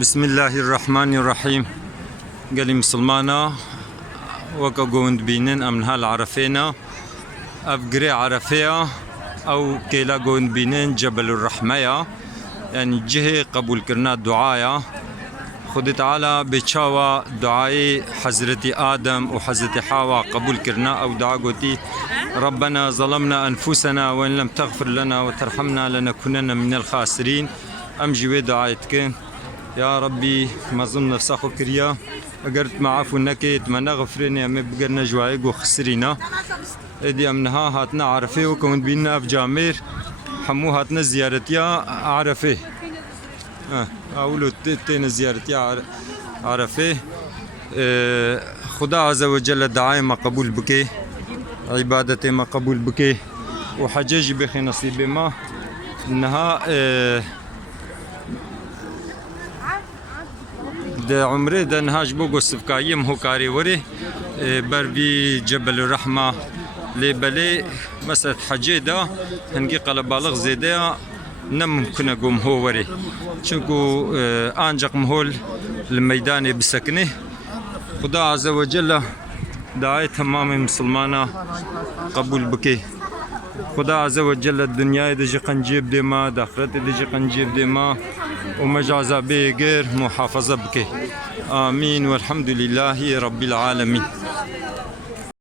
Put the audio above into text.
بسم الله الرحمن الرحيم. قالي مسلمانا وكا قوند بينن امنها العرفينا افقري عرفية او كيلا قوند بينن جبل الرحمية، يعني جهة قبول كرنا دعايا خد تعالى بتشاوى دعاي حضرة آدم وحضرة حواء قبول كرنا أو دعاء قوتي ربنا ظلمنا أنفسنا وإن لم تغفر لنا وترحمنا لنكونن من الخاسرين. أم جوي دعايتكن يا ربي ما ظن نفسخو كريا أقرت معافو نكيت ما نغفرني أمي بقرنا جوايق وخسرينا إدي أمنها هاتنا عرفه وكون بينا في جامير حمو هاتنا زيارتيا عرفه أولو تين زيارتيا عرفه. خدا عز وجل دعاء ما قبول بكي، عبادتي ما قبول بكي، وحجاجي بخي نصيبي ما إنها ده عمري ده نهاج بوغو سفكايم هو كاري وري بربي جبل الرحمة لبلي مسألة حجيدة هنجي قلب بالغ زيدة نمكن أقوم هو وري شنكو أنجق مهول الميدان بسكنه. خدا عز وجل دعاية تمام مسلمانا قبول بكي. خدا عز وجل الدنيا دجي قنجيب ديما داخرت دجي قنجيب ديما ومجازة بغير محافظة بكي. آمين والحمد لله رب العالمين.